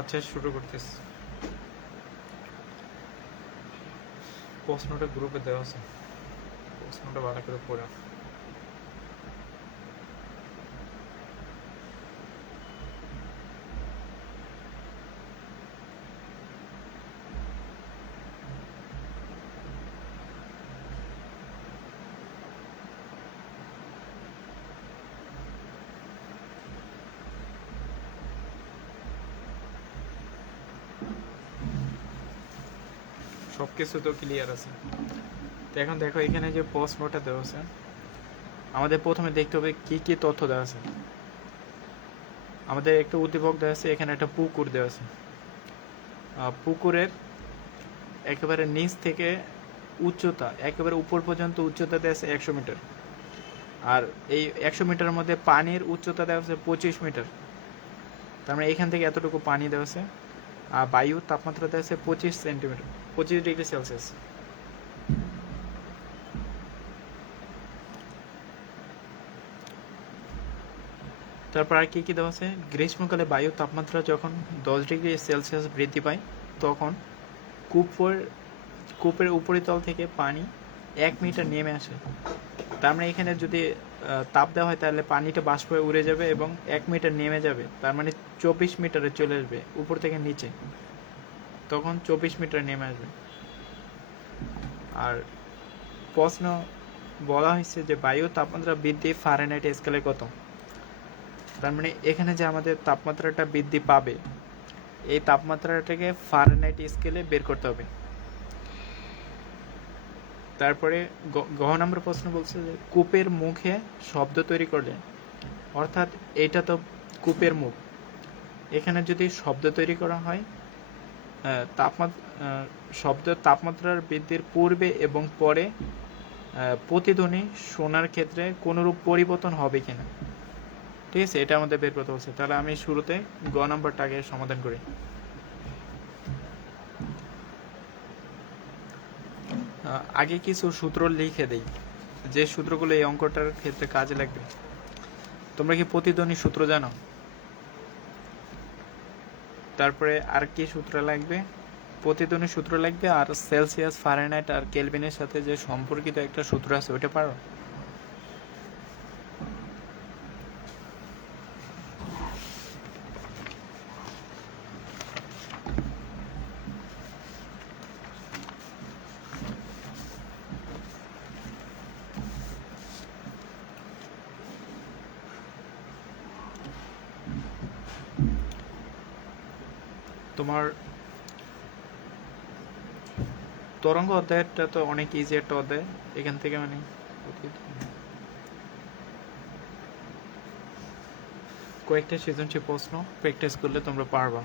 আচ্ছা, শুরু করতেছি। প্রশ্নটা গ্রুপে দেওয়া আছে, প্রশ্নটা ভালো করে পড়ে। সব কিছু তো ক্লিয়ার আছে। তো এখন দেখো, এখানে যে প্রশ্নটা দেওয়া আছে, আমাদের প্রথমে দেখতে হবে কি কি তথ্য দেওয়া আছে। আমাদের একটা উদ্দীপক দেওয়া আছে, এখানে একটা পুকুর দেওয়া আছে। পুকুরের একেবারে নিচ থেকে উচ্চতা, একেবারে উপর পর্যন্ত উচ্চতা দেওয়া আছে 100 মিটার। আর এই 100 মিটারের মধ্যে পানির উচ্চতা দেওয়া আছে 25 মিটার। তার মানে এখান থেকে এতটুকু পানি দেওয়া আছে। আর বায়ুর তাপমাত্রা দেওয়া আছে 25 সেন্টিমিটার, 25 ডিগ্রি সেলসিয়াস। তারপর আর কি কি দেওয়া আছে? গ্রীষ্মকালে বায়ুর তাপমাত্রা যখন 10 ডিগ্রি সেলসিয়াস বৃদ্ধি পায়, তখন কূপের উপরিতল থেকে পানি 1 মিটার নেমে আসে। তার মানে এখানে যদি তাপ দেওয়া হয়, তাহলে পানিটা বাষ্প হয়ে উড়ে যাবে এবং 1 মিটার নেমে যাবে। তার মানে 24 মিটারে চলে আসবে উপর থেকে নিচে, তখন 24 মিটার নেমে আসবে। আর প্রশ্ন বলা হয়েছে যে বায়ুর তাপমাত্রা বৃদ্ধি ফারেনহাইট স্কেলে কত। তার মানে এখানে যে আমাদের তাপমাত্রাটা বৃদ্ধি পাবে, এই তাপমাত্রাটাকে ফারেনহাইট স্কেলে বের করতে হবে। তারপরে গ নম্বর প্রশ্ন বলছে যে কূপের মুখে শব্দ তৈরি করলে, অর্থাৎ এটা তো কূপের মুখ, এখানে যদি শব্দ তৈরি করা হয়, তাপমাত্রার বৃদ্ধির পূর্বে এবং পরে প্রতিধ্বনি শোনার ক্ষেত্রে কোনরূপ পরিবর্তন হবে কিনা। ঠিক আছে, এটা আমাদের বের করতে হচ্ছে। তাহলে আমি শুরুতে গ নম্বরটা আগে সমাধান করি। আগে কিছু সূত্র লিখে দেই, যে সূত্রগুলো এই অঙ্কটার ক্ষেত্রে কাজে লাগবে। তোমরা কি প্রতিধ্বনি সূত্র জানো? তারপরে আর কি সূত্র লাগবে? প্রতিধ্বনি সূত্র লাগবে, আর সেলসিয়াস, ফারেনহাইট আর কেলভিনের সাথে যে সম্পর্কিত একটা সূত্র আছে, ওটা পারো? তোমার তরঙ্গ অধ্যায়টা তো অনেক ইজি একটা অধ্যায়। এখান থেকে মানে কয়েকটা সৃজনশীল প্রশ্ন প্র্যাকটিস করলে তোমরা পারবা।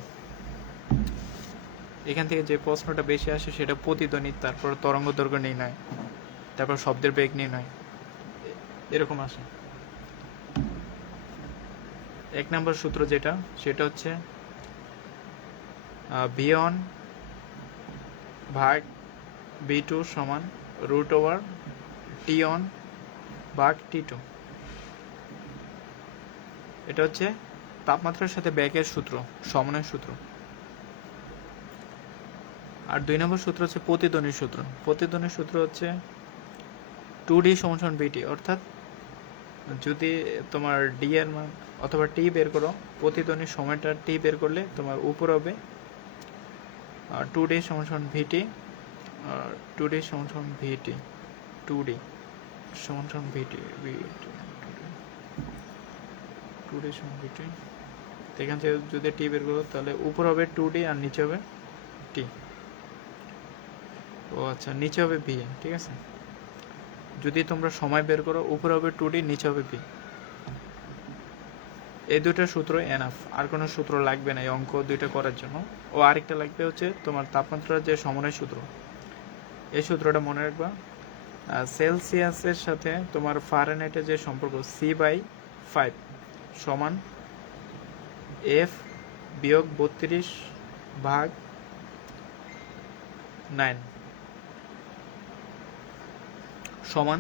এখান থেকে যে প্রশ্নটা বেশি আসে সেটা প্রতিধ্বনি, তারপর তরঙ্গ দৈর্ঘ্য নির্ণয়, তারপর শব্দের বেগ নির্ণয়, এরকম আসে। 1 নম্বর সূত্র যেটা, সেটা হচ্ছে v1 ভাগ v2 সমান √ওভার t1 ভাগ t2। এটা হচ্ছে তাপমাত্রার সাথে বেগের সূত্র, সমন্বয় সূত্র। আর 2 নম্বর সূত্র হচ্ছে প্রতিধ্বনির সূত্র। প্রতিধ্বনির সূত্র হচ্ছে 2d = vt, অর্থাৎ যদি তোমার d এর মান অথবা t বের করো, প্রতিধ্বনির সময়টা t বের করলে তোমার উপর হবে 2d = vt, 2d = vt, 2d = vt, 2d = vt। এখান থেকে যদি t বের করো, তাহলে উপর হবে 2d আর নিচে হবে t। ও আচ্ছা, নিচে হবে v। ঠিক আছে, যদি তোমরা সময় বের করো, উপর হবে 2d, নিচে হবে v। এই দুটো সূত্র এনাফ, আর কোনো সূত্র লাগবে না এই অঙ্ক দুইটা করার জন্য। ও আরেকটা লাগবে হচ্ছে তোমার তাপমাত্রার যে সমন্বয় সূত্র, এই সূত্রটা মনে রাখবা। সেলসিয়াসের সাথে তোমার ফারেনহাইটের যে সম্পর্ক, c/5 সমান f বিয়োগ 32 ভাগ 9 সমান,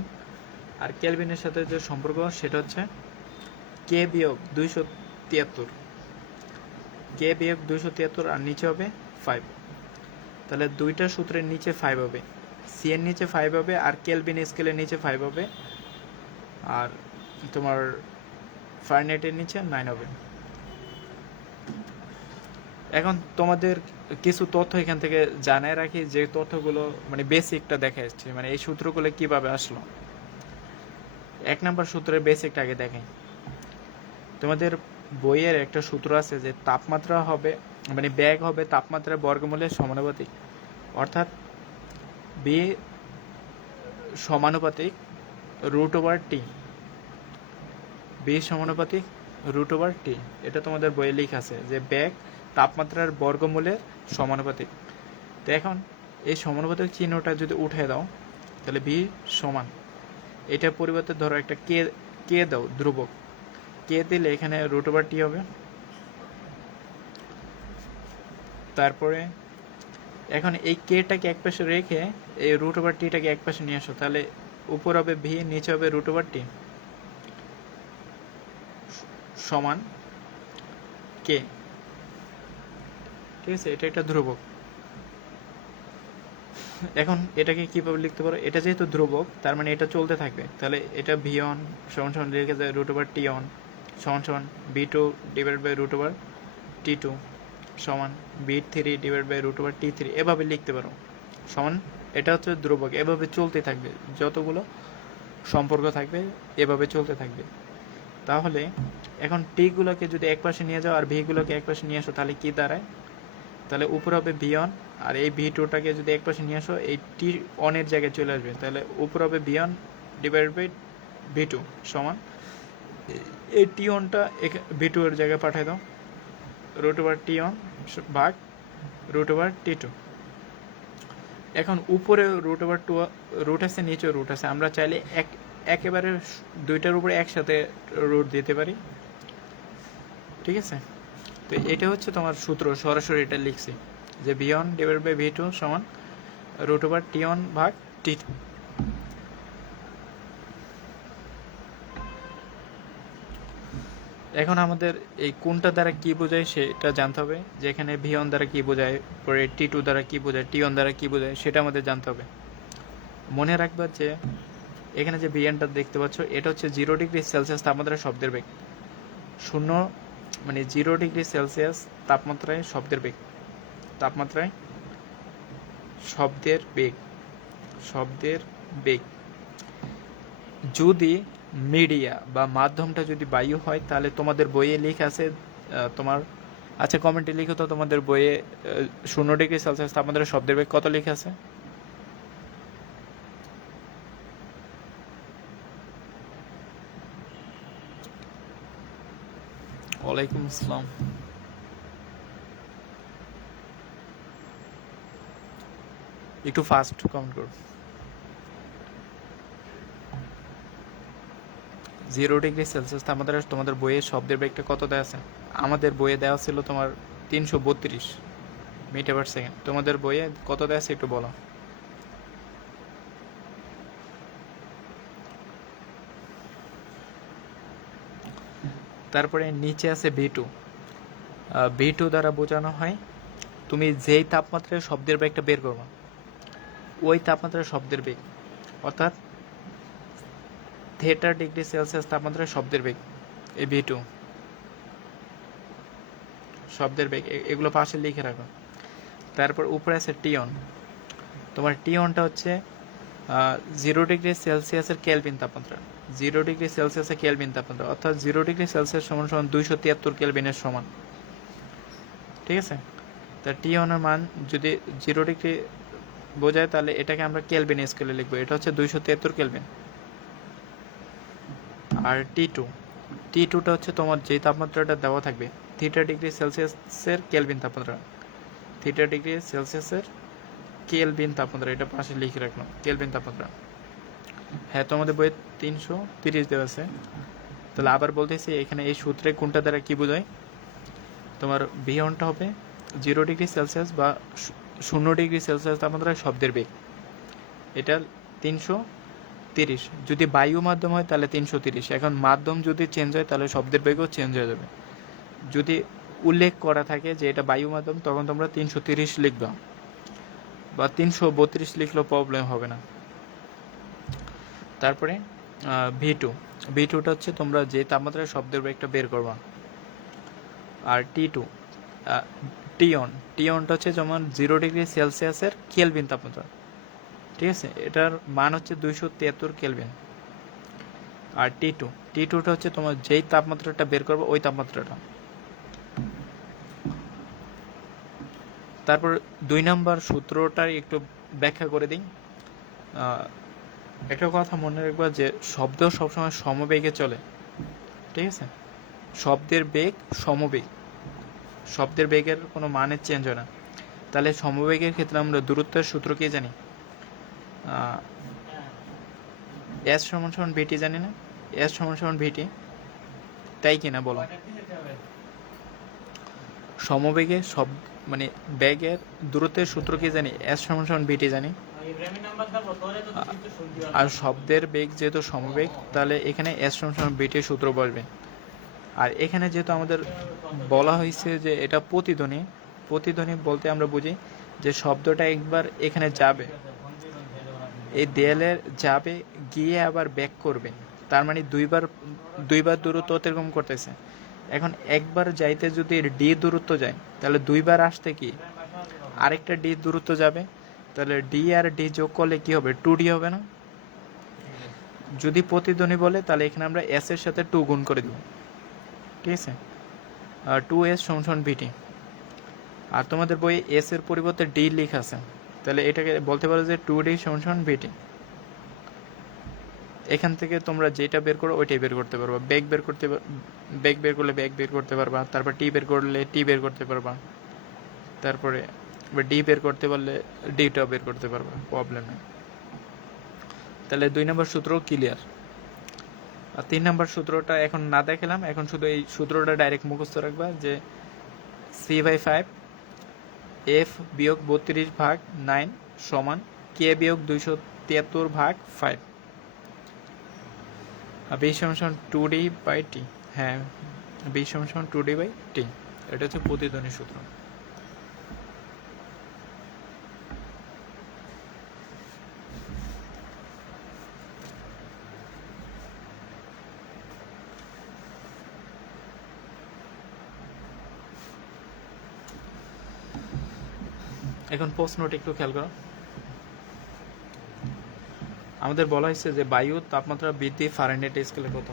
আর কেলভিনের সাথে যে সম্পর্ক সেটা হচ্ছে k বিয়োগ 273। কে বিয়োগ 273 আর নিচে হবে 5। তাহলে দুইটা সূত্রের নিচে 5 হবে, সি এর নিচে 5 হবে, আর কেলভিন স্কেলের নিচে 5 হবে, আর তোমার ফারেনহাইটের নিচে 9 হবে। এখন তোমাদের কিছু তথ্য এখান থেকে জানায় রাখি, যে তথ্যগুলো মানে বেসিকটা দেখা যাচ্ছে, মানে এই সূত্রগুলো কিভাবে আসলো। 1 নম্বর সূত্রের বেসিকটা আগে দেখাই। তোমাদের বইয়ের একটা সূত্র আছে যে তাপমাত্রা হবে মানে ব্যাগ হবে তাপমাত্রার বর্গমূলের সমানুপাতিক, অর্থাৎ বি সমানুপাতিক √T, বি সমানুপাতিক √T। এটা তোমাদের বইয়ে লেখা আছে যে ব্যাগ তাপমাত্রার বর্গমূলের সমানুপাতিক। তো এখন এই সমানুপাতিক চিহ্নটা যদি উঠে দাও তাহলে বি সমান, এটার পরিবর্তে ধরো একটা কে কে দাও, ধ্রুবক কে দিলে এখানে √T হবে। তারপরে এখন এই কেটাকে এক পাশে রেখে এই √Tটাকে এক পাশে নিয়ে আসো, তাহলে উপর হবে ভি, নিচে হবে √T সমান কে। ঠিক আছে, এটা একটা ধ্রুবক। এখন এটাকে কিভাবে লিখতে পারো, এটা যেহেতু ধ্রুবক তার মানে এটা চলতে থাকবে, তাহলে এটা ভি অন সমান সমান লিখে যায় √T অন সমান সমান B2 ডিভাইড বাই √T2 সমান B3 ডিভাইড বাই √T3, এভাবে লিখতে পারো সমান। এটা হচ্ছে ধ্রুবক, এভাবে চলতে থাকবে, যতগুলো সম্পর্ক থাকবে এভাবে চলতে থাকবে। তাহলে এখন টি গুলোকে যদি এক পাশে নিয়ে যাও আর ভি গুলোকে এক পাশে নিয়ে আসো তাহলে কি দাঁড়ায়, তাহলে উপর হবে ভি অন, আর এই ভি2টাকে যদি এক পাশে নিয়ে আসো এই টি অনের জায়গায় চলে আসবে, তাহলে উপর হবে ভি অন ডিভাইড বাই ভি2 সমান এই টি অনটা ভি2 এর জায়গায় পাঠিয়ে দাও √T অন ভাগ √T2। এখন উপরে রুট আছে, নিচে রুট আছে, আমরা চাইলে একেবারে দুইটার উপরে একসাথে রুট দিতে পারি। ঠিক আছে, তো এটা হচ্ছে তোমার সূত্র, সরাসরি এটা লিখছি যে ভি অন ডিভাইড বাই ভি2 সমান √T অন ভাগ T2। এখন আমাদের এই কোনটা দ্বারা কি বোঝায় সেটা জানতে হবে, যে এখানে ভি অন দ্বারা কি বোঝায়, পরে T2 দ্বারা কি বোঝায়, টি অন দ্বারা কি বোঝায়, সেটা আমাদের জানতে হবে। মনে রাখবা যে এখানে যে ভিএনটা দেখতে পাচ্ছ এটা হচ্ছে 0 ডিগ্রি সেলসিয়াস তাপমাত্রায় শব্দের বেগ, 0 মানে 0 ডিগ্রি সেলসিয়াস তাপমাত্রায় শব্দের বেগ, তাপমাত্রায় শব্দের বেগ, শব্দের বেগ। যদি মিডিয়া বা মাধ্যমটা যদি বায়ু হয় তাহলে তোমাদের বইয়ে লেখা আছে তোমার, আচ্ছা কমেন্টে লিখো তো তোমাদের বইয়ে 0 ডিগ্রি সেলসিয়াস তাপমাত্রায় শব্দের বেগ কত লেখা আছে। ওয়ালাইকুম আসসালাম। একটু ফাস্ট কমেন্ট করো। 0 ডিগ্রি সেলসিয়াস তাপমাত্রায় তোমাদের বইয়ে শব্দের বেগটা কত দেওয়া আছে? আমাদের বইয়ে দেওয়া ছিল তোমার 332 মিটার পার সেকেন্ড। তোমাদের বইয়ে কত দেওয়া আছে একটু বলো। তারপরে নিচে আছে ভি2। ভি2 দ্বারা বোঝানো হয় তুমি যেই তাপমাত্রায় শব্দের বেগটা বের করবা ওই তাপমাত্রায় শব্দের বেগ, অর্থাৎ 30 ডিগ্রি সেলসিয়াস তাপমাত্রায় শব্দের বেগ, এই ভি2 শব্দের বেগ, এগুলো পাশে লিখে রাখো। তারপর উপরে আছে টি অন। তোমার টি অনটা হচ্ছে 0 ডিগ্রি সেলসিয়াসের কেলভিন তাপমাত্রা, 0 ডিগ্রি সেলসিয়াসের কেলভিন তাপমাত্রা, অর্থাৎ 0 ডিগ্রি সেলসিয়াস সমান সমান 273 কেলভিনের সমান। ঠিক আছে, তা টি অনের মান যদি 0 ডিগ্রি বোঝায় তাহলে এটাকে আমরা কেলভিন স্কেলে লিখবো, এটা হচ্ছে 273 কেলভিন। আর টি2টা হচ্ছে তোমার যে তাপমাত্রাটা দেওয়া থাকবে 30 ডিগ্রি সেলসিয়াসের কেলভিন তাপমাত্রা, 30 ডিগ্রি সেলসিয়াসের কেলভিন তাপমাত্রা, এটা পাশে লিখে রাখলাম কেলভিন তাপমাত্রা। হ্যাঁ, তোমাদের বইয়ে 330 দেওয়া আছে। তাহলে আবার বলতেছি এখানে এই সূত্রে কোনটা দ্বারা কি বোঝায়, তোমার ভি অনটা হবে 0 ডিগ্রি সেলসিয়াস বা 0 ডিগ্রি সেলসিয়াস তাপমাত্রায় শব্দের বেগ, এটা 330। যদি বায়ু মাধ্যম হয় তাহলে 330। এখন মাধ্যম যদি চেঞ্জ হয় তাহলে শব্দের বেগও চেঞ্জ হয়ে যাবে। যদি উল্লেখ করা থাকে যে এটা বায়ু মাধ্যম, তখন তোমরা 330 লিখবা, বা 332 লিখলেও প্রবলেম হবে না। তারপরে ভি টুটা হচ্ছে তোমরা যে তাপমাত্রায় শব্দের বেগটা বের করবা। আর টি2, টি1টা হচ্ছে যেমন 0°C কেলভিন তাপমাত্রা, ঠিক আছে, এটার মান হচ্ছে 273 কেলভিন। আর টি টুটা হচ্ছে তোমার যেই তাপমাত্রাটা বের করবে ওই তাপমাত্রাটা। তারপর 2 নম্বর সূত্রটা একটু ব্যাখ্যা করে দিই। একটা কথা মনে রাখবা যে শব্দ সবসময় সমবেগে চলে, ঠিক আছে, শব্দের বেগ সমবেগ, শব্দের বেগের কোনো মানে চেঞ্জ হয় না। তাহলে সমবেগের ক্ষেত্রে আমরা দূরত্বের সূত্র কি জানি? এস সমান সমান ভিটি জানি না? এস সমান সমান ভিটি, তাই কিনা বলো? সমবেগে সব মানে বেগের দূরত্বের সূত্র কি জানি? এস সমান সমান ভিটি জানি। আর শব্দের বেগ যেহেতু সমবেগ, তাহলে এখানে এস সমান সমান ভিটির সূত্র বসবে। আর এখানে যেহেতু আমাদের বলা হয়েছে যে এটা প্রতিধ্বনি, প্রতিধ্বনি বলতে আমরা বুঝি যে শব্দটা একবার এখানে যাবে, এই দেয়ালের যাবে, গিয়ে আবার ব্যাক করবে, তার মানে দুইবার দূরত্ব অতিক্রম করতেছে। এখন একবার যাইতে যদি ডি দূরত্ব যায়, তাহলে দুইবার আসতে কি আরেকটা ডি দূরত্ব যাবে, তাহলে ডি আর ডি যোগ করলে কি হবে? 2D হবে না? যদি প্রতিধ্বনি বলে তাহলে এখানে আমরা এস এর সাথে 2 গুণ করে দেব, ঠিক আছে, 2s সমান সমান ভিটি। আর তোমাদের বই এস এর পরিবর্তে ডি লেখা আছে, তাহলে এটাকে বলতে পারো যে 2d সমান সমান ভিটি। এখান থেকে তোমরা যেটা বের করো ওইটাই বের করতে পারবা। বেগ বের করলে বেগ বের করতে পারবা, তারপর টি বের করলে টি বের করতে পারবা, তারপরে ডি বের করতে পারলে ডিটাও বের করতে পারবা, প্রবলেম নেই। তাহলে 2 নম্বর সূত্র ক্লিয়ার। আর 3 নম্বর সূত্রটা এখন না দেখালাম, এখন শুধু এই সূত্রটা ডাইরেক্ট মুখস্থ রাখবা যে c/5 f বিয়োগ 32/9 সমান k বিয়োগ 273/5। b সমান 2d/t। হ্যাঁ, b সমান 2d/t, এটা হচ্ছে প্রতিধ্বনি সূত্র। এখন প্রশ্নটা একটু খেয়াল করো। আমাদের বলা হয়েছে যে বায়ুর তাপমাত্রা বৃদ্ধি ফারেনহাইট স্কেলে কত?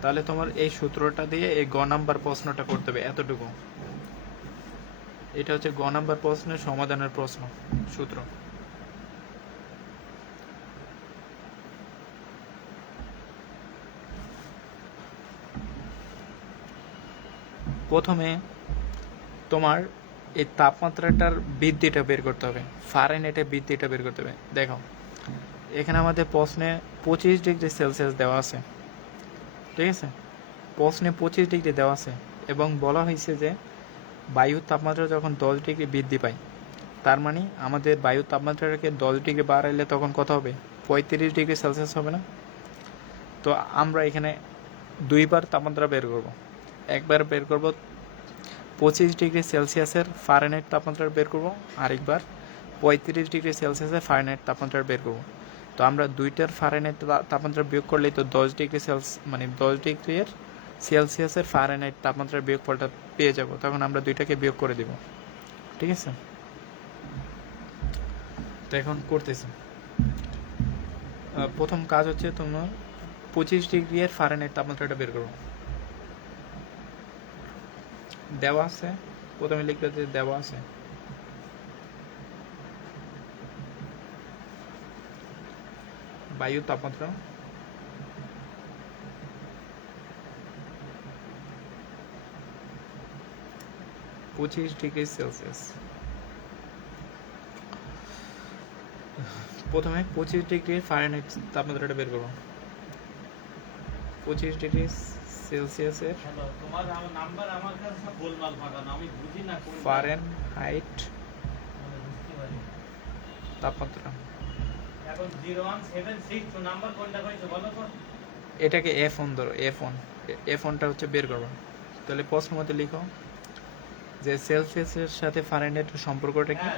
তাহলে তোমার এই সূত্রটা দিয়ে এই গ নাম্বার প্রশ্নটা করতে হবে, এতটুকু। এটা হচ্ছে গ নাম্বার প্রশ্নের সমাধানের প্রশ্ন সূত্র। প্রথমে তোমার এই তাপমাত্রাটার বৃদ্ধিটা বের করতে হবে, ফারেনহাইটের বৃদ্ধিটা বের করতে হবে। দেখো এখানে আমাদের প্রশ্নে 25°C দেওয়া আছে, ঠিক আছে, প্রশ্নে 25° দেওয়া আছে, এবং বলা হয়েছে যে বায়ুর তাপমাত্রা যখন 10° বৃদ্ধি পায়, তার মানে আমাদের বায়ুর তাপমাত্রাটাকে 10° বাড়াইলে তখন কত হবে? 35°C হবে না? তো আমরা এখানে দুইবার তাপমাত্রা বের করব। একবার বের করব 25°C ফারেনহাইট তাপমাত্রা বের করব, আরেকবার 35°C ফারেনহাইট তাপমাত্রা বের করব। তো আমরা দুইটার ফারেনহাইট তাপমাত্রা বিয়োগ করলেই তো 10°C মানে 10°C ফারেনহাইট তাপমাত্রার বিয়োগফলটা পেয়ে যাব। তখন আমরা দুইটাকে বিয়োগ করে দেব, ঠিক আছে। তো এখন করতেছি, প্রথম কাজ হচ্ছে তোমার 25° ফারেনহাইট তাপমাত্রাটা বের করো। দেওয়া আছে, প্রথমে লিখবে যে দেওয়া আছে বায়ু তাপমাত্রা 25°C। প্রথমে 25° ফারেনহাইট তাপমাত্রাটা বের করো। 25°C ফারেনহাইট তাপমাত্রা, এটাকে F1 ধরো, F1 এফ ওয়ানটা হচ্ছে বের করবা। তাহলে প্রশ্ন মতে লিখো যে সেলসিয়াসের সাথে ফারেনহাইটের সম্পর্কটা কি।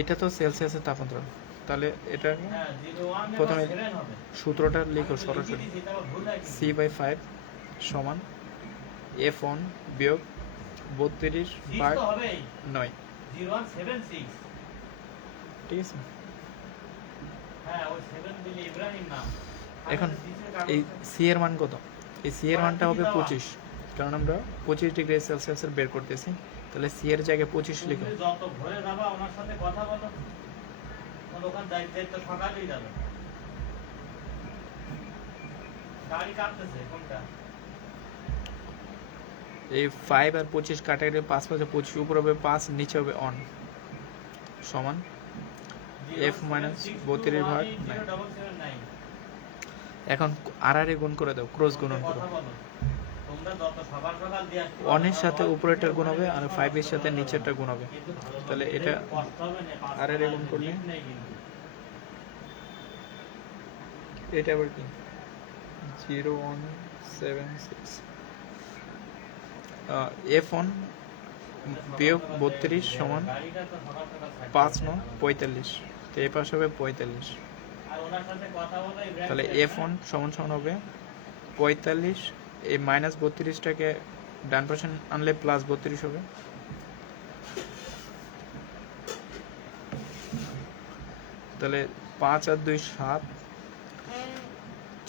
এটা তো সেলসিয়াসের তাপমাত্রা, তাহলে এটা প্রথমে সূত্রটা লিখো সরাসরি। C/5 সমান F1 বিয়োগ 32/9, ঠিক আছে। এখন এই সি এর মান কত? এই সি এর মানটা হবে 25, কারণ আমরা 25 ডিগ্রি সেলসিয়াসের বের করতেছি। তাহলে সি এর জায়গায় 25 লিখো। যত ভোরে যাবা ওনার সাথে কথা বলো, ওখানে যাইতে সকালেই যাবে। গাড়ি কাটতেছে কোনটা? এই 5 আর 25 কাটাকাটি 5 5 25, উপরে হবে 5, নিচে হবে অন, সমান F মাইনাস 32/9। এখন আর এ গুণ করে দাও, ক্রস গুণন করো। অনের সাথে উপরেরটার গুণ হবে আর 5 এর সাথে নিচেরটা গুণ হবে। তাহলে এটা আর এ গুণ করলে এটা আবার কি 0176 F1 বিয়োগ 32 সমান 5 9 45, তো এই পাশে হবে 45। তাহলে F1 সমান সমান হবে 45, এই মাইনাস 32টাকে ডান পাশে আনলে প্লাস 32 হবে। তাহলে 5 আর 2 7,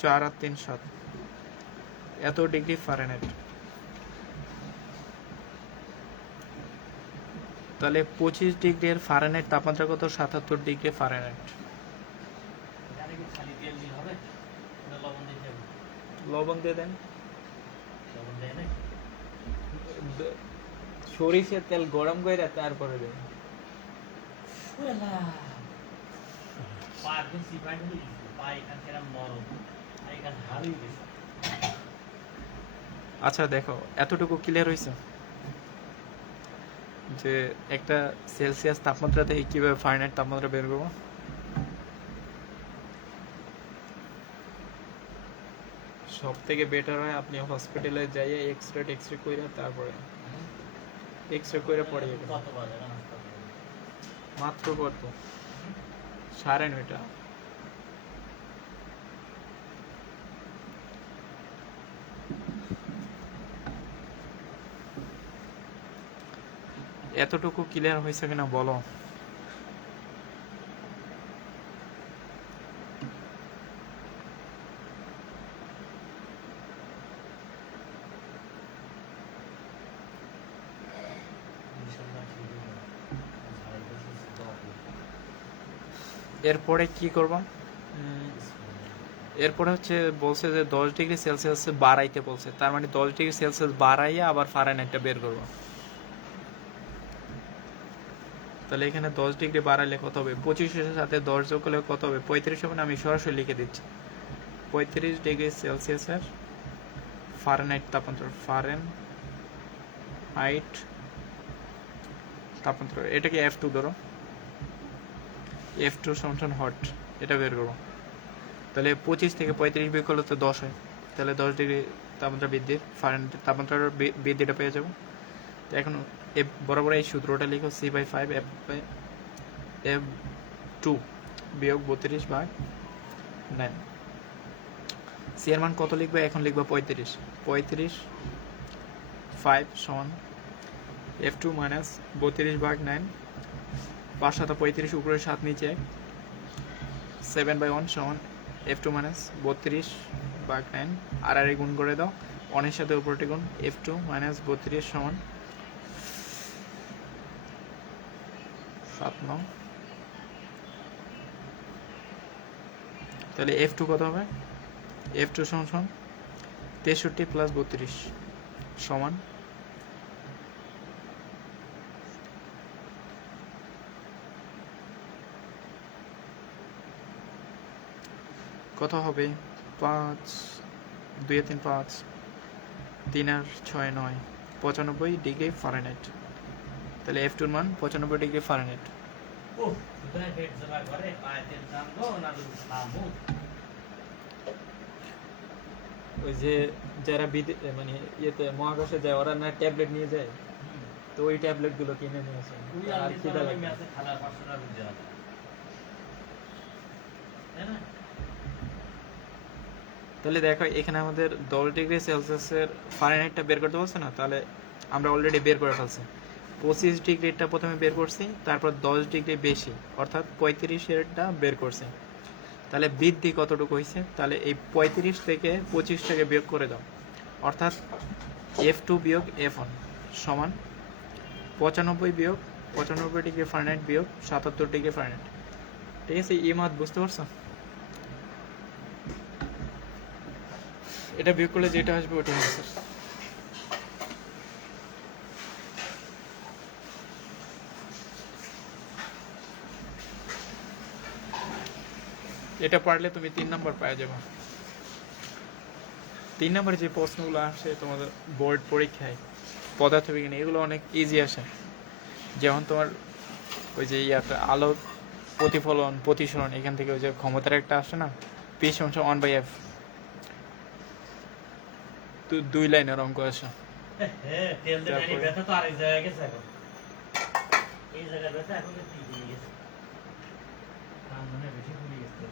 4 আর 3 7, এত ডিগ্রি ফারেনহাইট। তাহলে 25 ডিগ্রির ফারেনহাইট তাপমাত্রা কত? 77 ডিগ্রি ফারেনহাইট। লবণ দিয়ে দেন, সরিষার তেল গরম করে তারপরে দেন। আচ্ছা দেখো, এতটুকু ক্লিয়ার হয়েছে যে একটা সেলসিয়াস তাপমাত্রা থেকে কিভাবে ফারেনহাইট তাপমাত্রা বের করবো। সব থেকে বেটার হয় আপনি হসপিটালে যাইয়ে এক্সরে কইরা তারপরে এক্সরে কইরা পরে যাবেন। মাত্র কত? 9:30। এতটুকু ক্লিয়ার হয়েছে কিনা বলো। এরপরে কি করব? এরপরে হচ্ছে বলছে যে 10 ডিগ্রি সেলসিয়াস বাড়াইতে বলছে, তার মানে 10 ডিগ্রি সেলসিয়াস বাড়াইয়া আবার ফারেনহাইটটা বের করব। তাহলে এখানে 10 ডিগ্রি বাড়াইলে কত হবে? 25 সাথে 10 যোগ করলে কত হবে? 35 হবে না? আমি সরাসরি লিখে দিচ্ছি 35 ডিগ্রি সেলসিয়াসের ফারেনহাইট তাপমাত্রা, ফারেনহাইট তাপমাত্রা, এটাকে F2 ধরো, F2 সমান হট, এটা বের করবো। তাহলে 25 থেকে 35 বিয়োগ করলে তো 10 হয়, তাহলে 10 ডিগ্রি তাপমাত্রা বৃদ্ধির ফারেনহাইট তাপমাত্রার বৃদ্ধিটা পেয়ে যাবো। তো এখন বরাবর এই সূত্রটা লিখো, C/5 F2 বিয়োগ 32/9। সি এর মান কত লিখবে? এখন লিখবো 35 5 সমান F2 মাইনাস 32/9, 5 7 35, উপরে 7 নিচে 1, 7/1 সমান F2 মাইনাস 32/9। আর গুণ করে দাও, অনের সাথে উপরটি গুণ, F2 মাইনাস 32 সমান 7 9। তাহলে F2 কত হবে? F2 সমান 63 প্লাস 32 সমান কত হবে? 5 2 3 5 3 আর 6 9, 95 ডিগ্রি ফারেনহাইট। তাহলে F2 এর মান 95 ডিগ্রি ফারেনহাইট। ওই যে যারা মানে ইয়েতে মহাকাশে যায় ওরা না ট্যাবলেট নিয়ে যায়, তো ওই ট্যাবলেট গুলো কিনে নিয়ে আসে। তুই আর আর খিদা লাগে। ম্যাচে খেলা 500 টাকা দিয়ে দেওয়া তাই না? তাহলে দেখো এখানে আমাদের 10 ডিগ্রি সেলসিয়াসের ফারেনহাইটটা বের করতে বলছে না, তাহলে আমরা অলরেডি বের করে ফেলছি। 25 ডিগ্রিটা প্রথমে বের করছি, তারপর 10 ডিগ্রি বেশি অর্থাৎ 35-এরটা বের করছি। তাহলে বৃদ্ধি কতটুকু হয়েছে, তাহলে এই 35 থেকে 25টাকে বিয়োগ করে দাও, অর্থাৎ F2 বিয়োগ F1 সমান 95 ডিগ্রি ফারেনহাইট বিয়োগ 77 ডিগ্রি ফারেনহাইট। ঠিক আছে, এই মাত বুঝতে পারছো? এটা বিয়োগ করলে যেটা আসবে ওটা অ্যান্সার। এটা পারলে তুমি 3 নম্বর পাওয়া যাবে। 3 নম্বরে যে প্রশ্নগুলো আসে তোমাদের বোর্ড পরীক্ষায় পদার্থবিজ্ঞানে, এগুলো অনেক ইজি আসে। যেমন তোমার ওই যে ইয়াটা আলোর প্রতিফলন প্রতিসরণ, এখান থেকে ওই যে ক্ষমতার একটা আসে না, P = 1/f, 2 লাইনের অঙ্ক আসে। তেল দিয়ে গাড়ি ব্যথা তো আরেক জায়গায় গেছে এখন। এই জায়গায় ব্যথা এখন কি হয়ে গেছে? কান মনে হয় বেশি ফুলে গেছে।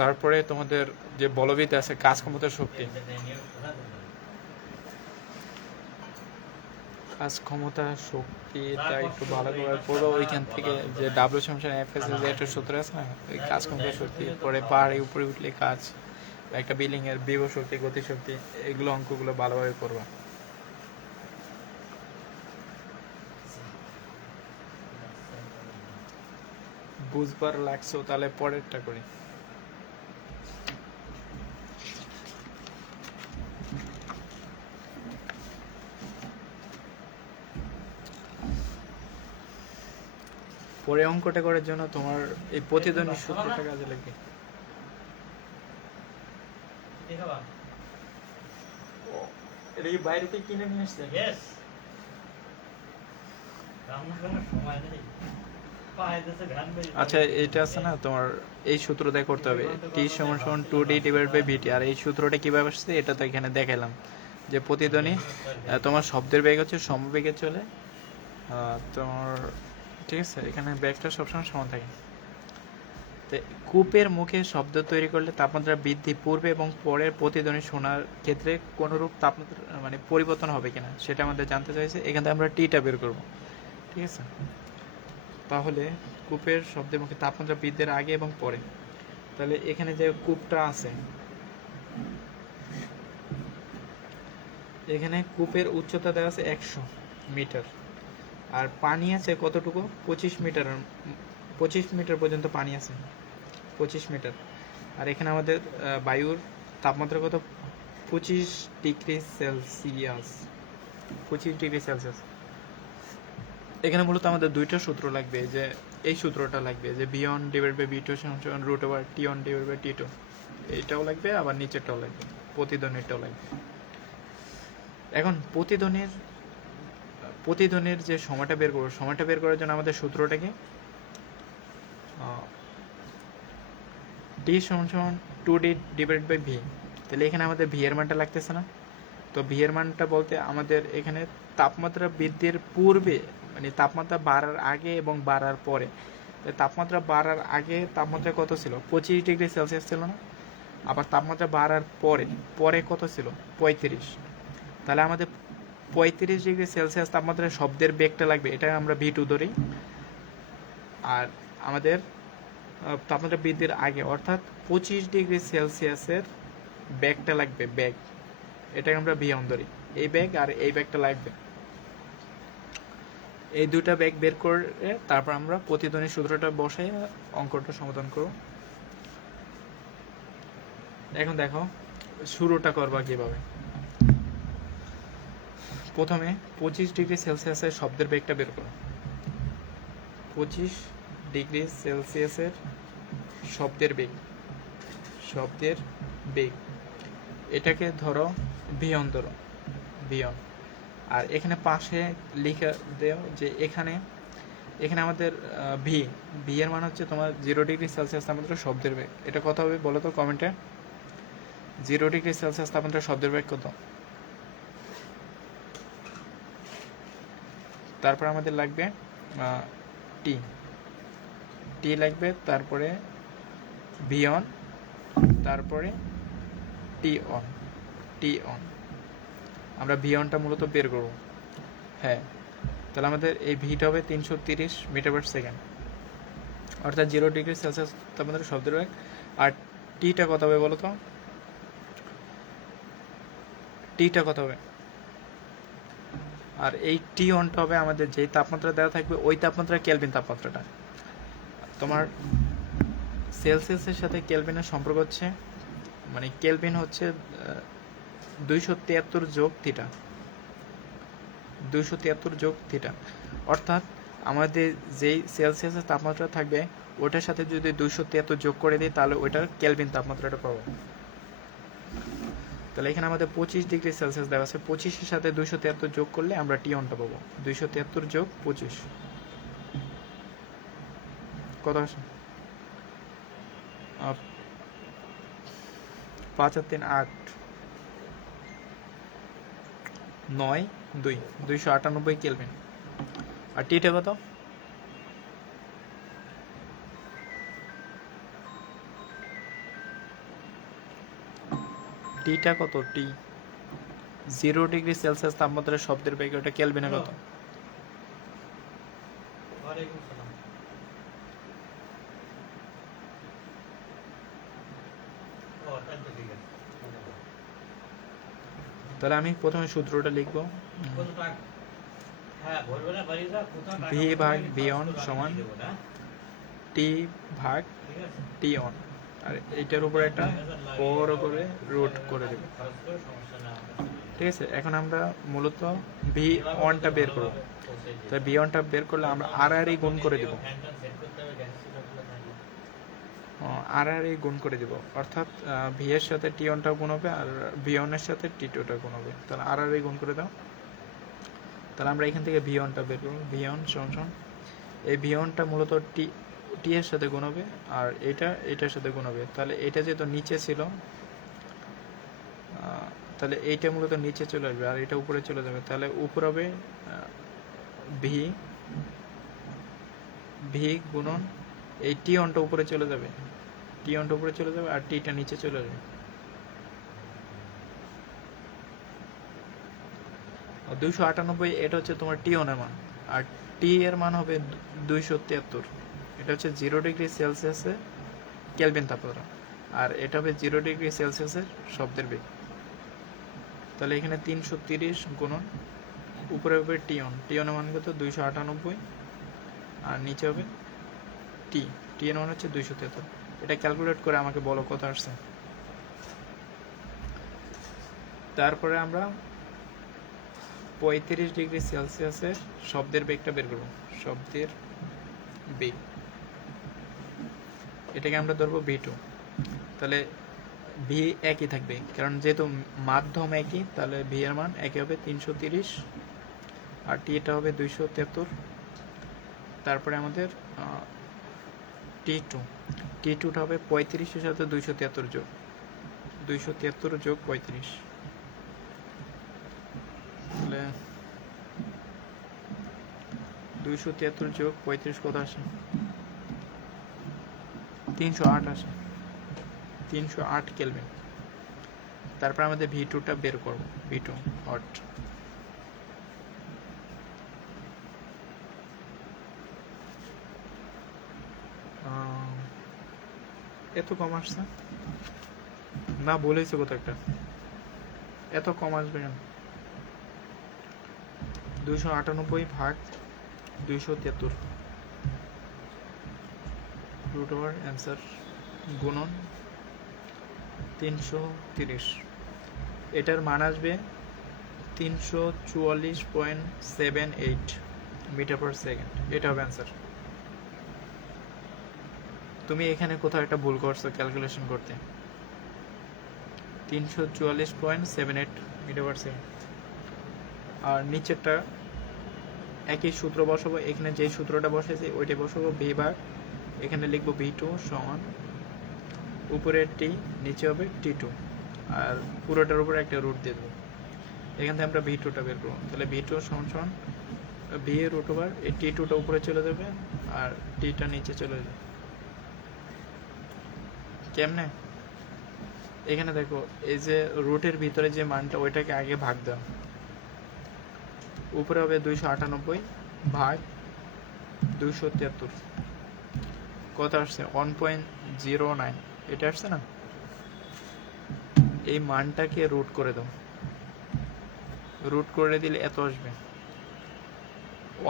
তারপরে তোমাদের যে বলবিদ্যা আছে, কাজ ক্ষমতার শক্তি। কাজ ক্ষমতা শক্তিটা একটু ভালো করে পড়বো। ওইখান থেকে যে W = F একটা সূত্র আছে না, ওই কাজ ক্ষমতা শক্তি, পরে পাহাড়ে উপরে উঠলে কাজ, একটা বিল্ডিং এর বিভব শক্তি, গতি শক্তি, এগুলো অঙ্কগুলো ভালোভাবে করবা। বুঝবার লাগছো, তাহলে পরেরটা করি। পরে অঙ্কটা করার জন্য তোমার এই প্রতিধ্বনির সূত্রটা কাজে লাগবে। দেখাবা? এটা কি বাইরে থেকে কিনে নিয়ে আসছে? ইয়েস। রান্না করার সময় নেই। পায়ে দেশে ঘাম বেরিয়ে আচ্ছা, এটা আছে না তোমার, এই সূত্র দিয়ে করতে হবে, T = 2D/VT। আর এই সূত্রটা কিভাবে আসছে এটা তো এখানে দেখাইলাম, যে প্রতিধ্বনি তোমার শব্দের বেগ হচ্ছে সমবেগে চলে তোমার, ঠিক আছে, এখানে বেগটা সবসময় সমান থাকে। তো কূপের মুখে শব্দ তৈরি করলে তাপমাত্রা বৃদ্ধি পূর্বে এবং পরের প্রতিধ্বনি শোনার ক্ষেত্রে কোনরূপ তাপমাত্রা মানে পরিবর্তন হবে কিনা সেটা আমাদের জানতে চাইছে। এখান থেকে আমরা টিটা বের করব, ঠিক আছে। তাহলে কূপের শব্দের মুখে তাপমাত্রা বৃদ্ধির আগে এবং পরে, তাহলে এখানে যে কূপটা আছে, এখানে কূপের উচ্চতা দেওয়া আছে 100 মিটার, আর পানি আছে কতটুকু, 25 মিটার পর্যন্ত পানি আছে, 25 মিটার। আর এখানে আমাদের বায়ুর তাপমাত্রা কত, 25 ডিগ্রি সেলসিয়াস, 25 ডিগ্রি সেলসিয়াস। এখানে মূলত আমাদের দুইটা সূত্র লাগবে, যে এই সূত্রটা লাগবে যে V1/V2 = T1/T2, এইটাও লাগবে, আবার নিচেরটাও লাগবে, প্রতিধ্বনিরটাও লাগবে। এখন প্রতিধ্বনির যে সময়টা বের করবো, সময়টা বের করার জন্য আমাদের সূত্রটাকে D = 2D/V। তাহলে এখানে আমাদের V এর মানটা লাগতেছে না, তো V এর মানটা বলতে আমাদের এখানে তাপমাত্রা বৃদ্ধির পূর্বে, মানে তাপমাত্রা বাড়ার আগে এবং বাড়ার পরে। তাপমাত্রা বাড়ার আগে তাপমাত্রা কত ছিল, 25 ডিগ্রি সেলসিয়াস ছিল না, আবার তাপমাত্রা বাড়ার পরে পরে কত ছিল, 35। তাহলে আমাদের 35 ডিগ্রি সেলসিয়াস তাপমাত্রায় শব্দের বেগটা লাগবে, এটা আমরা V2 ধরি। আর আমাদের তাপমাত্রা বৃদ্ধির আগে অর্থাৎ 25 ডিগ্রি সেলসিয়াসের বেগটা লাগবে, বেগ, এটাকে আমরা V1 ধরি। এই বেগ আর এই বেগটা লাগবে, এই দুটা বেগ বের করে তারপর আমরা প্রতিধ্বনির সূত্রটা বসাই অঙ্কটা সমাধান করব। এখন দেখো শুরুটা করবা কিভাবে। প্রথমে 25 ডিগ্রি সেলসিয়াসের শব্দের বেগটা বের করো। 25 ডিগ্রি সেলসিয়াসের শব্দের বেগ, এটাকে ধরো V1 ধরো, V1। আর এখানে পাশে লিখে দেও যে এখানে এখানে আমাদের ভি ভি এর মান হচ্ছে তোমার 0 ডিগ্রি সেলসিয়াস তাপমাত্রা শব্দের বেগ। এটা কত হবে বলো তো কমেন্টে। 0 ডিগ্রি সেলসিয়াস তাপমাত্রা শব্দের বেগ কত? তারপর আমাদের লাগবে টি টি লাগবে, তারপরে ভি অন, তারপরে টি অন। টি অন আমরা ভি অনটা মূলত বের করব। হ্যাঁ, তাহলে আমাদের এই ভিটা হবে 330 মিটার পার সেকেন্ড, অর্থাৎ 0 ডিগ্রি সেলসিয়াস তাপমাত্রা শব্দের বেগ। আর টিটা কত হবে বলো তো? টিটা কত হবে? আর এই টি অনটা হবে আমাদের যেই তাপমাত্রা দেওয়া থাকবে ওই তাপমাত্রা কেলভিন তাপমাত্রাটা। তোমার সেলসিয়াসের সাথে কেলভিনের সম্পর্ক হচ্ছে, মানে কেলভিন হচ্ছে 273 যোগ থিটা, 273 যোগ থিটা। অর্থাৎ আমাদের যেই সেলসিয়াসের তাপমাত্রা থাকবে ওটার সাথে যদি 273 যোগ করে দিই তাহলে ওইটার কেলভিন তাপমাত্রাটা পাবো। তাহলে এখানে আমাদের 25 ডিগ্রি সেলসিয়াস দেওয়া আছে, 25-এর সাথে 273 যোগ করলে আমরা টি অনটা পাবো। 273 যোগ 25 কত আসে? 5 আর 3 8, 9 2, 298 কেলভিন। আর টিটা কত? টিটা কত? টি 0 ডিগ্রি সেলসিয়াস তাপমাত্রা শব্দের বেগ, ওটা কেলভিনে কত? ওয়ালাইকুম সালাম। ও তাহলে তো ঠিক আছে। তাহলে আমি প্রথমে সূত্রটা লিখবো। কত টাকা? হ্যাঁ বলবে না বাড়ি যা কোথা টাকা ভি ভাগ ভি অন সমান টি ভাগ ঠিক আছে টি অন, আর এইটার উপরে একটা বড় করে রুট করে দেব। খরচ করে সমস্যা না হবে। ঠিক আছে, এখন আমরা মূলত ভি অনটা বের করব। তাই ভি অনটা বের করলে আমরা আর আর গুণ করে দেব, ফ্যানটা সেট করতে হবে, গ্যাস সিলিন্ডারগুলো থাকবে। আর আর গুণ করে দেব। অর্থাৎ ভি এর সাথে টি অনটা গুণ হবে আর ভি অনের সাথে টি টুটা গুণ হবে। তাহলে আর আর গুণ করে দাও। তাহলে আমরা এখান থেকে ভি অনটা বের করব। ভি অন সমান এই ভি অনটা মূলত টি টি এর সাথে গুণ হবে আর এটা এটার সাথে গুণ হবে। তাহলে এটা যেহেতু নিচে ছিল তাহলে এইটা মূলত নিচে চলে আসবে আর এটা উপরে চলে যাবে। তাহলে উপর হবে ভি ভি গুণন এই টি অনটা উপরে চলে যাবে, টি অনটা উপরে চলে যাবে আর টিটা নিচে চলে যাবে। 298 এটা হচ্ছে তোমার টি অনের মান, আর টি এর মান হবে 273। এটা হচ্ছে 0 ডিগ্রি সেলসিয়াসে কেলভিন তাপমাত্রা, আর এটা হবে 0 ডিগ্রি সেলসিয়াসের শব্দের বেগ। তাহলে এখানে 330 গুণন উপরে হবে টি অন, টি অনের মান কত? 298, আর নিচে হবে টি, টি এর মান হচ্ছে 273। এটা ক্যালকুলেট করে আমাকে বলো কত আসছে। তারপরে আমরা 35 ডিগ্রি সেলসিয়াসের শব্দের বেগটা বের করব। শব্দের বেগ এটাকে আমরা ধরবো V2। তাহলে ভি একই থাকবে, কারণ যেহেতু মাধ্যম একই, তাহলে ভি এর মান একই হবে 330 আর টি এটা হবে 273। তারপরে আমাদের T2, T2টা হবে 35-এর সাথে 273 যোগ, 273 যোগ 35, তাহলে 273 যোগ 35 কত আসে? 308 আসে, 308 কেলভিন। তারপর আমাদের V2টা বের করব, V2 হট। এত কম আসছে না, বলেছে কোথাও একটা এত কম আসবে কেন? 298 ভাগ 273 রুট ওভার অ্যান্সার গুণন 330। এটার মান আসবে 344.78 মিটার পার সেকেন্ড। এটা হবে অ্যান্সার। তুমি এখানে কোথাও একটা ভুল করছো ক্যালকুলেশন করতে। 344.78 মিটার পার সেকেন্ড, আর নিচেরটা একই সূত্র বসাবো, এখানে যে সূত্রটা বসেছি ওইটা বসাবো, ভি বার, এখানে লিখবো ভি2 সমান উপরে টি, নিচে হবে টি2, আর পুরোটার উপরে একটা রুট দিয়ে দেবো। এখান থেকে আমরা ভি2টা বের করবো, তাহলে ভি2 সমান সমান ভি এর রুট ওভার এই টি2টা উপরে চলে যাবে আর টিটা নিচে চলে যাবে। কেমনে? এখানে দেখো এই যে রুটের ভিতরে যে মানটা ওইটাকে আগে ভাগ দাও, উপরে হবে 298 ভাগ 273, কত আসছে 1.09, এটা আসছে না? এই মানটাকে রুট করে দাও, রুট করে দিলে এত আসবে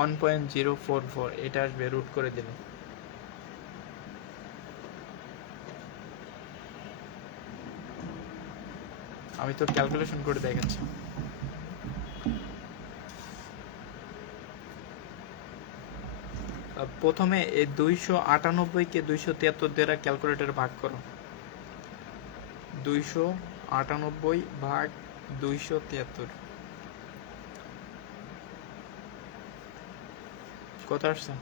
1.044, এটা আসবে রুট করে দিলে। আমি তো ক্যালকুলেশন করে দেখাচ্ছি। প্রথমে এই 298কে 273 দ্বারা ক্যালকুলেটরে ভাগ করো, 298 ভাগ 273 কত আসছে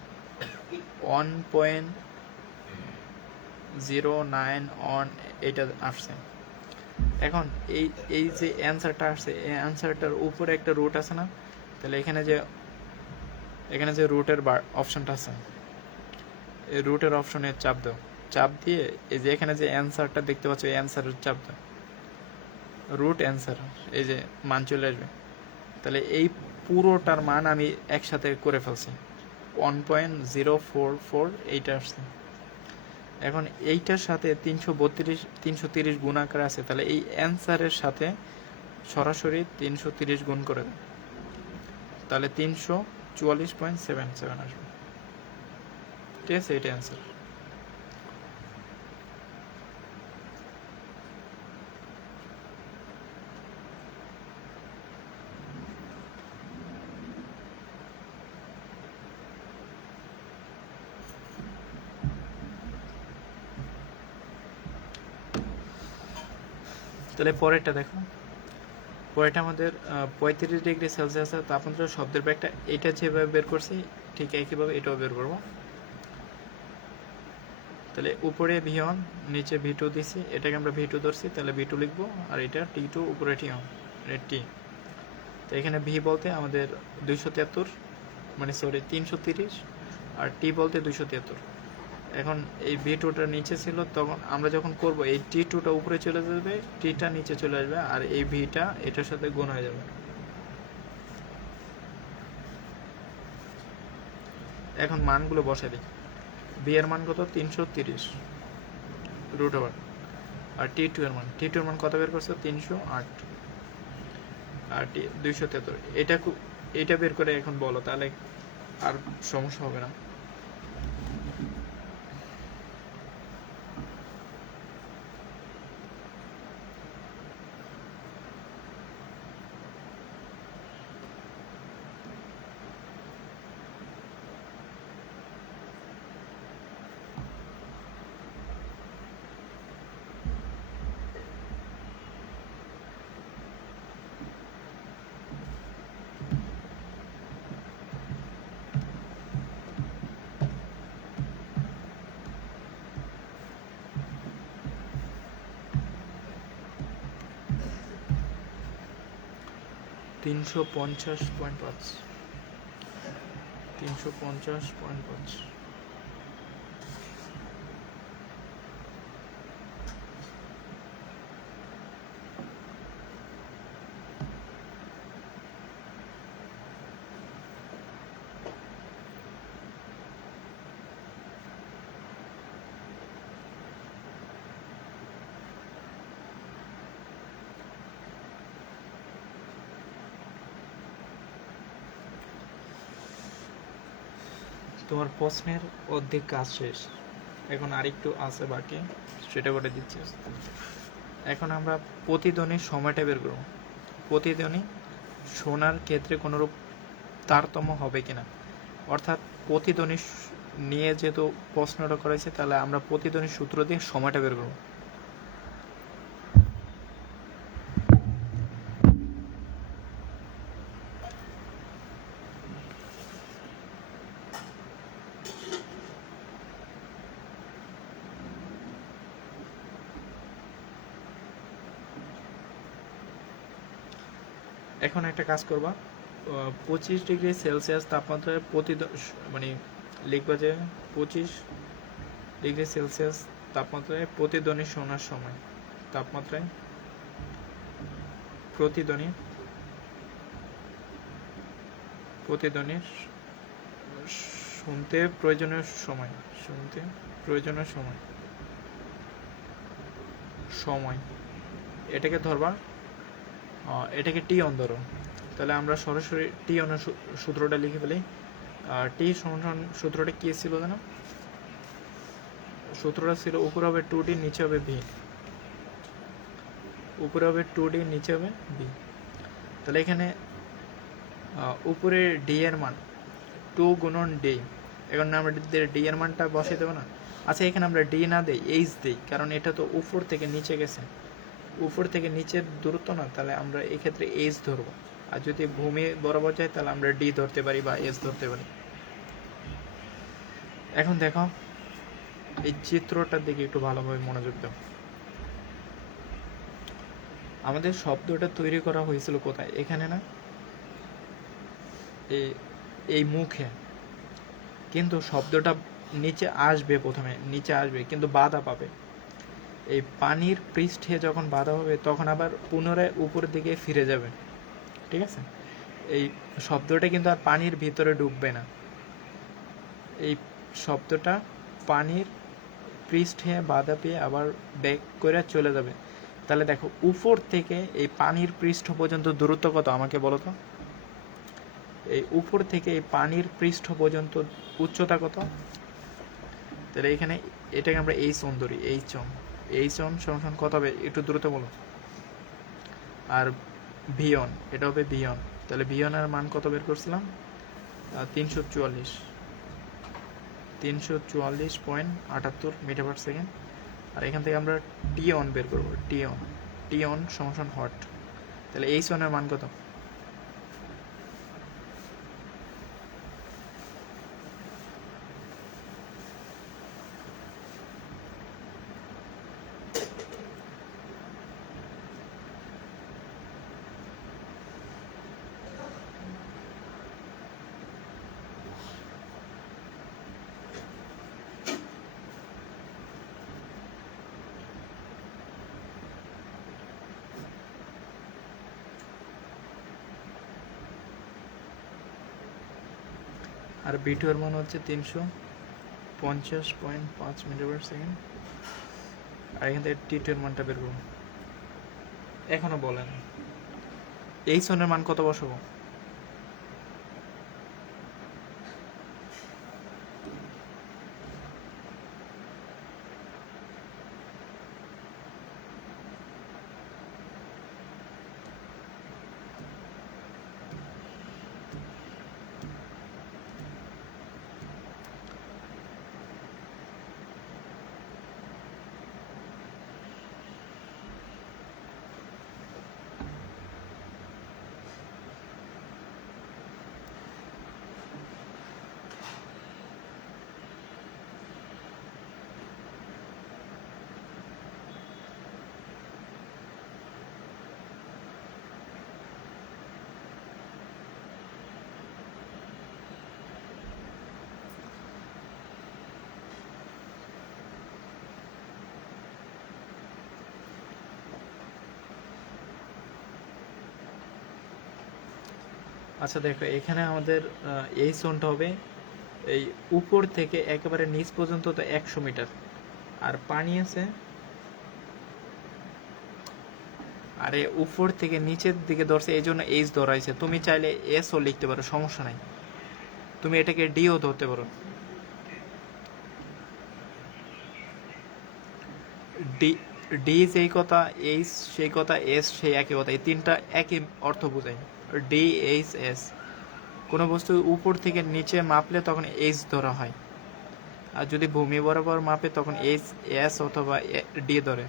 1.091, এটা আসছে। এখন এই এই যে অ্যান্সারটা আসছে, এই অ্যান্সারটার উপরে একটা রুট আছে না, তাহলে এখানে যে রুটের অপশনটা আছে, এই রুটের অপশনে চাপ দাও, চাপ দিয়ে এই যে এখানে যে অ্যান্সারটা দেখতে পাচ্ছ এই অ্যান্সারের চাপ দাও, রুট অ্যান্সার, এই যে মান চলে আসবে। তাহলে এই পুরোটার মান আমি একসাথে করে ফেলছি 1.044, এইটা আসছে। এখন এইটার সাথে 330 গুণ আকারে আছে, তাহলে এই অ্যান্সারের সাথে সরাসরি 330 গুণ করে দেয়, তাহলে 344.77 আসবে। ঠিক আছে, এটা অ্যান্সার। তাহলে পরেরটা দেখো, পরেরটা আমাদের 35 ডিগ্রি সেলসিয়াসের তাপমাত্রা শব্দের ব্যাগটা, এটা যেভাবে বের করছি ঠিক একইভাবে এটাও বের করবো। তাহলে উপরে V1 নিচে V2 দিছি, এটাকে আমরা V2 ধরছি, তাহলে V2 লিখবো, আর এটা T2 উপরে T1 T। তো এখানে V বলতে আমাদের 273, মানে সরি 330, আর T বলতে 273। এখন এই V2টা নিচে ছিল, তখন আমরা যখন করব এই T2টা উপরে চলে যাবে, Tটা নিচে চলে আসবে, আর এই Vটা এটার সাথে গুণ হয়ে যাবে। এখন মানগুলো বসাই দিই। V এর মান কত 330 রুট ওভার, আর T2 এর মান, T2 এর মান কত বের করছে 308, আর 273, এটা বের করে এখন বলো, তাহলে আর সমস্যা হবে না। তিনশো 350.5। তোমার প্রশ্নের অর্ধেক কাজ শেষ, এখন আরেকটু আছে বাকি, সেটা করে দিচ্ছি। এখন আমরা প্রতিধ্বনির সময়টা বের করব। প্রতিধ্বনি শোনার ক্ষেত্রে কোনোরূপ তারতম্য হবে কিনা, অর্থাৎ প্রতিধ্বনি নিয়ে যেহেতু প্রশ্নটা করেছে, তাহলে আমরা প্রতিধ্বনির সূত্র দিয়ে সময়টা বের করব। এখন একটা কাজ করবা, 25°C তাপমাত্রায় মানে লিখবা যে 25°C তাপমাত্রায় প্রতিধ্বনি শোনার সময়, তাপমাত্রায় প্রতিধ্বনির শুনতে প্রয়োজনীয় সময় এটাকে ধরবা, এটাকে টি অন ধরো। তাহলে আমরা সরাসরি টি অন সূত্রটা লিখে ফেলি। টি সমান সূত্রটা কি ছিল জানো? সূত্রটা ছিল উপরে হবে 2D, নিচে হবে ভি। উপরে হবে 2D, নিচে হবে ভি। তাহলে এখানে উপরে ডি এর মান 2 গুণন ডি, এখন আমরা ডি এর মানটা বসিয়ে দেবো না? আচ্ছা, এখানে আমরা ডি না দেই, এইচ দিই, কারণ এটা তো উপর থেকে নিচে গেছে, উপর থেকে নিচের দূরত্ব না, তাহলে আমরা এক্ষেত্রে এইচ ধরবো। আর যদি ভূমি বরাবর যায় তাহলে আমরা ডি ধরতে পারি বা এইচ ধরতে পারি। এখন দেখো এই চিত্রটার দিকে একটু ভালোভাবে মনোযোগ দাও। আমাদের শব্দটা তৈরি করা হয়েছিল কোথায়? এখানে না, এই মুখে। কিন্তু শব্দটা নিচে আসবে, প্রথমে নিচে আসবে কিন্তু বাধা পাবে। এই পানির পৃষ্ঠে যখন বাধা হবে তখন আবার পুনরায় উপরের দিকে ফিরে যাবে, ঠিক আছে? এই শব্দটা কিন্তু আর পানির ভিতরে ডুববে না, এই শব্দটা পানির পৃষ্ঠে বাধা পেয়ে আবার ব্যাক করে চলে যাবে। তাহলে দেখো, উপর থেকে এই পানির পৃষ্ঠ পর্যন্ত দূরত্ব কত আমাকে বলো তো? এই উপর থেকে এই পানির পৃষ্ঠ পর্যন্ত উচ্চতা কত? তাহলে এখানে এটাকে আমরা এইচ অন ধরি, এইচ অন সমান কত হবে একটু দ্রুত বলো। আর ভি অন, এটা হবে ভি অন। তাহলে ভি অন এর মান কত বের করছিলাম? 344.78 মিটার পার সেকেন্ড। আর এখান থেকে আমরা টি অন বের করবো, টি অন সমান হট। তাহলে এইচ অন এর মান কত? আর বি2 এর মান হচ্ছে 350.5 মিটার পার সেকেন্ড। আর এখান থেকে টি2 এর মানটা বের করবো। এখনো বলেন এইচ ওয়ান এর মান কত বসাবো? আচ্ছা দেখো, এখানে আমাদের এই জোনটা হবে এই উপর থেকে একেবারে নিচ পর্যন্ত তো 100 মিটার, আর পানি আছে, আরে উপর থেকে নিচের দিকে ধরছে এই জন্য এইচ ধরাইছে। তুমি চাইলে এস ও লিখতে পারো, সমস্যা নাই। তুমি এটাকে ডিও ধরতে পারো, ডি। ডি যেই কথা, এইচ সেই কথা, এস সেই একই কথা, এই তিনটা একই অর্থ বোঝায়, ডি এইচ এস। কোনো বস্তু উপর থেকে নিচে মাপলে তখন এইচ ধরা হয়, আর যদি ভূমি বরাবর মাপে তখন এইচ এস অথবা ডি ধরে।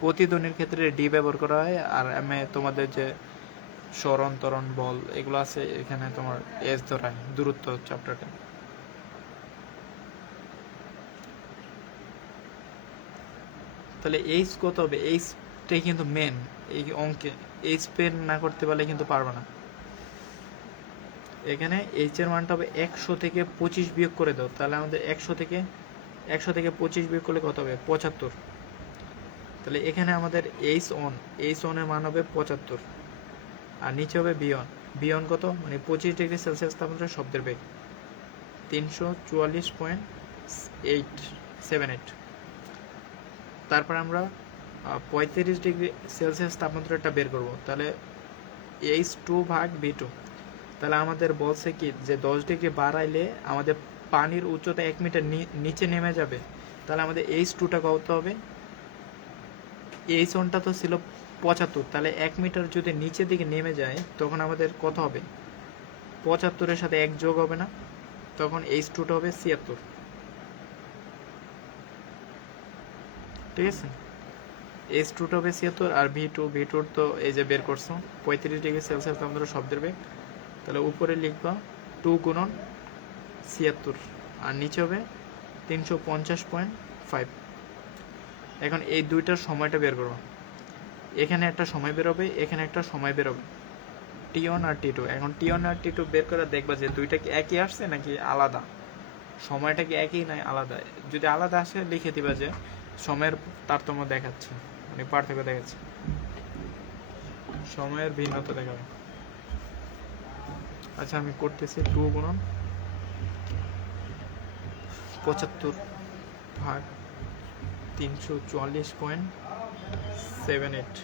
প্রতিধ্বনির ক্ষেত্রে ডি ব্যবহার করা হয়, আর তোমাদের যে সরণ ত্বরণ বল এগুলো আছে এখানে তোমার এস ধরায়, দূরত্ব চ্যাপ্টারটা। তাহলে এইচ কত হবে? এইচটাই কিন্তু মেন এই অঙ্কে। এইচ বের না করতে পারলে কিন্তু পারবে না। এখানে এইচ এর মানটা হবে 100 থেকে 25 বিয়োগ করে দাও, তাহলে আমাদের 100 থেকে 25 বিয়োগ করলে কত হবে? 75। তাহলে এখানে আমাদের এইচ অন এর মান হবে 75, আর নিচে হবে বি অন কত? মানে 25 ডিগ্রি সেলসিয়াস তাপমাত্রায় শব্দের বেগ 344.878। তারপর আমরা 35 ডিগ্রি সেলসিয়াস তাপমাত্রাটা বের করব, তাহলে H2 ভাগ V2। তাহলে আমাদের বলছে কি যে 10 ডিগ্রি বাড়াইলে আমাদের পানির উচ্চতা 1 মিটার নিচে নেমে যাবে। তাহলে আমাদের H2টা কত হবে? H1টা তো ছিল 75, তাহলে 1 মিটার যদি নিচের দিকে নেমে যায় তখন আমাদের কত হবে? 75-এর সাথে 1 যোগ হবে না, তখন H2টা হবে 76। ঠিক আছে, H2টা হবে 76, আর V2 তো এই যে বের করছো 35 ডিগ্রি সেলসিয়াস তাপমাত্রা শব্দের বেগ। তাহলে উপরে লিখবা 2 গুণন 76, আর নিচে হবে 350.5। এখন এই দুইটার সময়টা বের করো। এখানে একটা সময় বেরোবে, এখানে একটা সময় বেরোবে, T1 আর T2। এখন T1 আর T2 বের করে দেখবা যে দুইটা কি একই আসছে নাকি আলাদা, সময়টা কি একই নাই আলাদা। যদি আলাদা আসে লিখে দিবা যে সময়ের তারতম্য দেখাচ্ছে, মানে পার্থক্য দেখাচ্ছে, সময়ের ভিন্নতা দেখাবে। আচ্ছা আমি করতেছি 2 গুণন 75 ভাগ 344.78।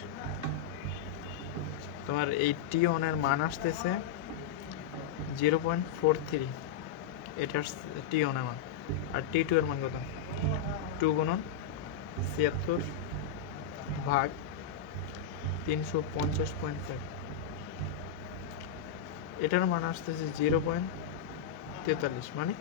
তোমার এই T1 এর মান আসতেছে 0.43, এটা T1 এর মান। আর T2 এর মান কত? 2 গুণন 76 ভাগ 350.5, এটার মান আসতেছে 0.43, মানে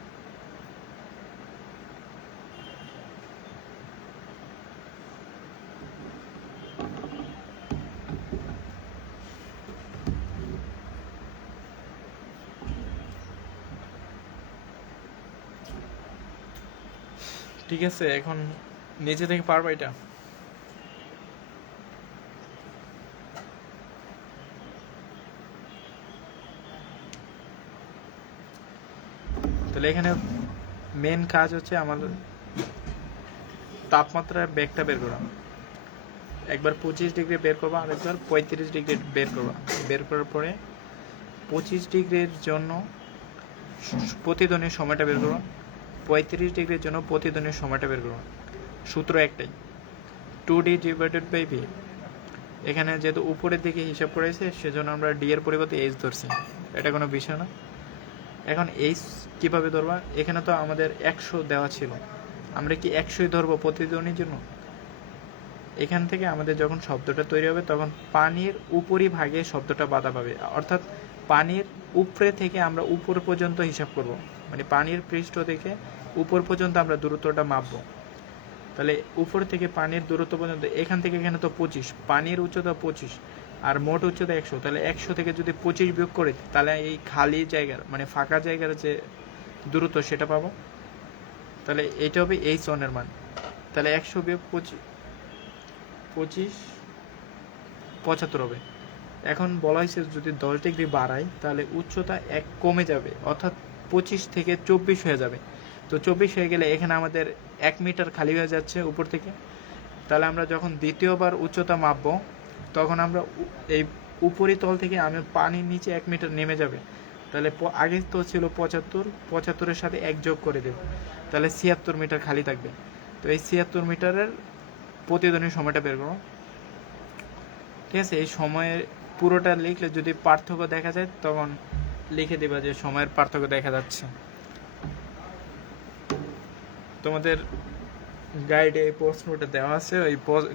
ঠিক আছে। এখন নিচে থেকে পারবা এটা? তাহলে এখানে মেন কাজ হচ্ছে আমাদের তাপমাত্রার বেগটা বের করা। একবার 25 ডিগ্রি বের করবা, আরেকবার 35 ডিগ্রি বের করবা। বের করার পরে 25 ডিগ্রির জন্য প্রতিধ্বনির সময়টা বের করবা, 35 ডিগ্রির জন্য প্রতিধ্বনির সময়টা বের করবা। সূত্র একটাই, 2D ডিভাইডেড বাই V। এখানে যেহেতু উপরের দিকে হিসাব করেছে সেজন্য আমরা ডি এর পরিবর্তে এইচ ধরছি, এটা কোনো বিষয় না। এখন এইচ কিভাবে ধরবা? এখানে তো আমাদের 100 দেওয়া ছিল, আমরা কি 100ই ধরবো প্রতিধ্বনির জন্য? এখান থেকে আমাদের যখন শব্দটা তৈরি হবে তখন পানির উপরি ভাগে শব্দটা বাধা পাবে, অর্থাৎ পানির উপরে থেকে আমরা উপর পর্যন্ত হিসাব করব, মানে পানির পৃষ্ঠ থেকে উপর পর্যন্ত আমরা দূরত্বটা মাপবো। তাহলে উপর থেকে পানির দূরত্ব পর্যন্ত, এখান থেকে এখানে তো 25, পানির উচ্চতা 25 আর মোট উচ্চতা 100, তাহলে 100 থেকে যদি 25 বিয়োগ করে তাহলে এই খালি জায়গার মানে ফাঁকা জায়গার যে দূরত্ব সেটা পাবো। তাহলে এটা হবে H1 এর মান। তাহলে 100 বিয়োগ 25 75 হবে। এখন বলা হয়েছে যদি 10 ডিগ্রি বাড়াই তাহলে উচ্চতা 1 কমে যাবে, অর্থাৎ 25 থেকে 24 হয়ে যাবে। তো 24 হয়ে গেলে এখানে আমাদের 1 মিটার খালি হয়ে যাচ্ছে উপর থেকে। তাহলে আমরা যখন দ্বিতীয়বার উচ্চতা মাপবো তখন আমরা এই উপরিতল থেকে আমি পানির নিচে 1 মিটার নেমে যাবে। তাহলে আগে তো ছিল 75-এর সাথে 1 যোগ করে দেব, তাহলে 76 মিটার খালি থাকবে। তো এই 76 মিটারের প্রতিধ্বনির সময়টা বের করো। ঠিক আছে, এই সময়ের পুরোটা লিখলে যদি পার্থক্য দেখা যায় তখন লিখে দেবা যে সময়ের পার্থক্য দেখা যাচ্ছে। তোমাদের গাইডে এই প্রশ্নটা দেওয়া আছে, ওই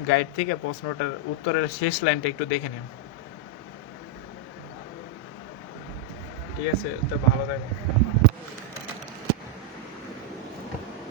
গাইড থেকে প্রশ্নটার উত্তরের শেষ লাইনটা একটু দেখে নিও। ঠিক আছে, তো ভালো থাকো।